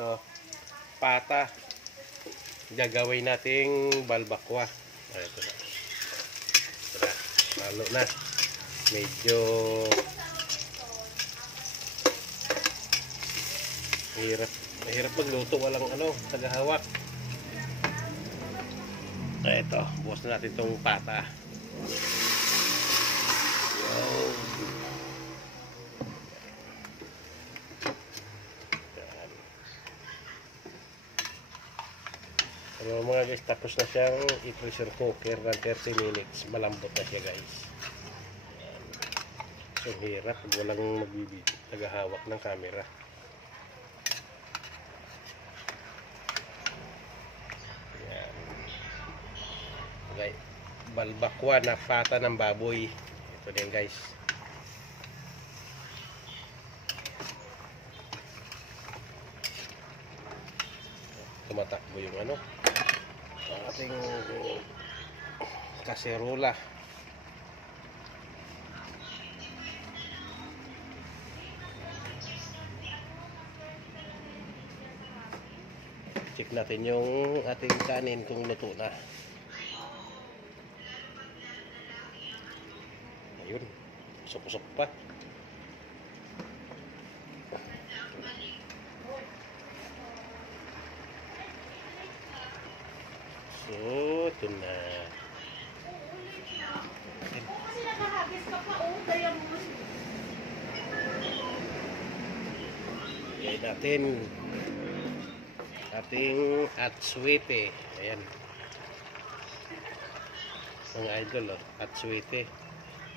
ito, pata. Gagawin nating balbakwa. Ito na. Ito na. Halo na. Medyo mahirap magluto. Walang tagahawak. Ito, bukas na natin itong pata. Pero mga guys, tapos na siyang i-pressure cooker ng 30 minutes. Malambot na siya guys. So hirap pag walang tagahawak ng camera. Ayan. Okay. Balbakwa na pata ng baboy. Ito din guys. Tumatakbo yung ating kaserola. Check natin yung ating kanin kung luto na. Ayun, usok-usok pa. So, ito na. Ayan natin ating atsuete. Ayan. Mga idol, atsuete.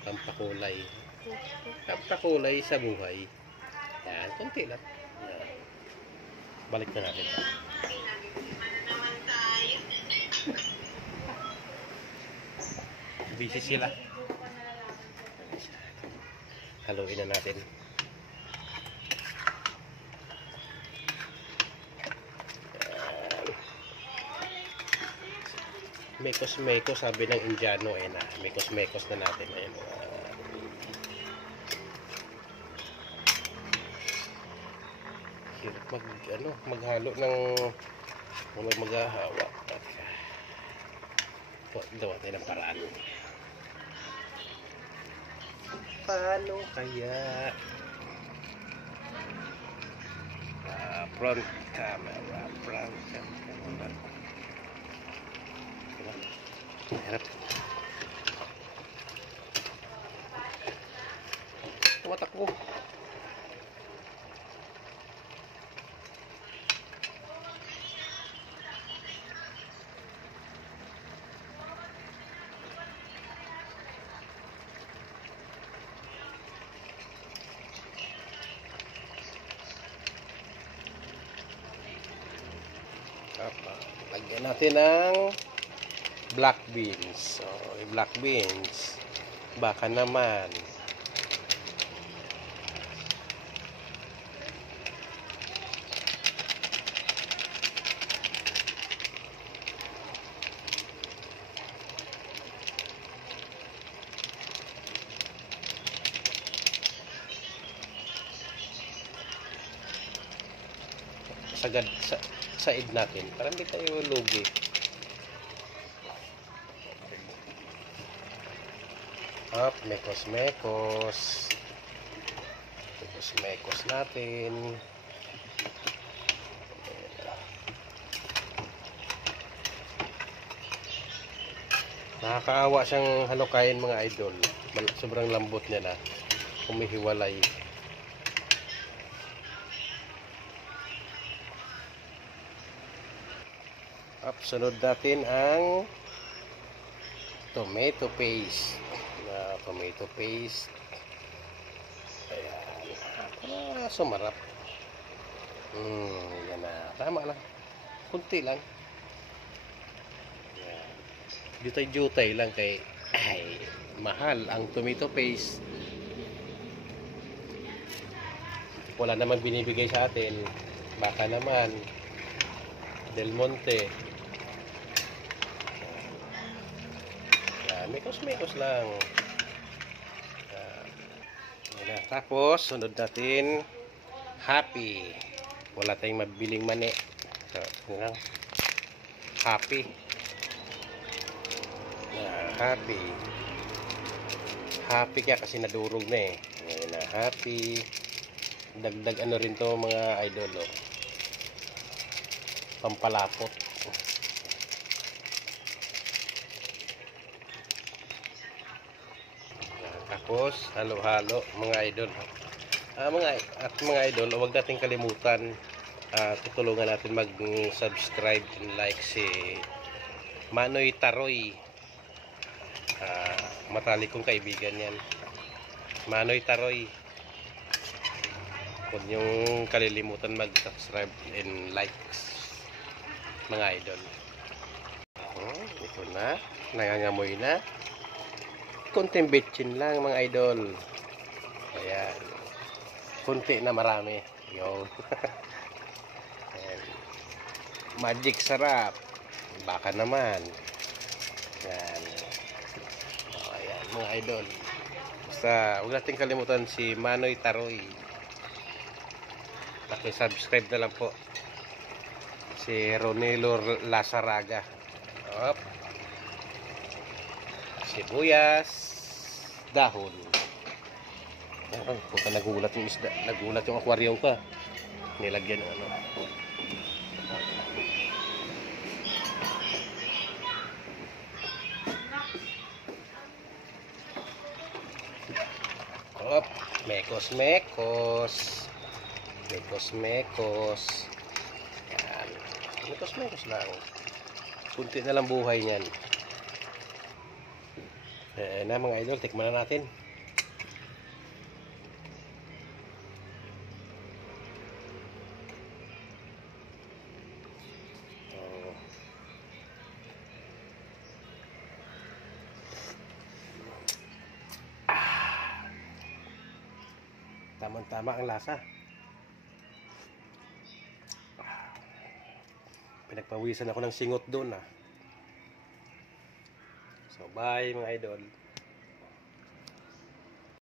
Pampakulay. Pampakulay sa buhay. Ayan, konti lang. Ayan. Balik na natin ito. Busy sila. Haluin na natin. Mekos-mekos sabi ng Indiano na. Mekos-mekos na natin. Ayan. Hirap maghalo ng maghahawak. Gawa tayo ng paraan. Paano kaya? Front camera. Harap. Tumatakbo. Lagyan natin ng black beans. So, black beans. Baka naman. Sagad sa side natin para hindi tayo lugi. Mekos-mekos natin. Nakakaawa siyang halukayin mga idol. Sobrang lambot niya na. Humihiwalay. Sunod natin ang tomato paste. Ayan. Sumarap. Yan na. Tama lang. Kunti lang. Ayan. Jutay-jutay lang kay mahal ang tomato paste. Wala naman binibigay sa atin. Baka naman Del Monte. Mekos-mekos lang. Tapos, sunod natin happy. Wala tayong mabiling mani. So, lang. Happy. Happy. Happy kaya kasi nadurog na eh. Ngayon na happy. Dagdag ano rin to mga idol. Oh. Pampalapot. Tapos halo-halo mga idol. Mga idol, huwag nating kalimutan, tutulungan natin mag-subscribe and like si Manoy Taroy. Matalik kong kaibigan yan. Manoy Taroy. Huwag niyong kalilimutan mag-subscribe and likes mga idol. Ito na, nangangamoy na. Konting bitchin lang mga idol. Ayan. Kunti na marami. Yung magic sarap. Baka naman. Ayan. Ayan mga idol. Basta huwag natin kalimutan si Manoy Taroy. Paki-subscribe na lang po. Si Ronelo Lasaraga. Op. Sibuyas. Dahon. Punta nagulat yung isda. Nagulat yung aquarium ko. Nilagyan ng ano. Op, mekos. Mekos. Yan. Mekos lang. Kunti na lang buhay niyan. Na mga idol, tikman na natin. Tamang-tama ang lasa. Pinagpawisan ako ng singot doon. So bye mga idol.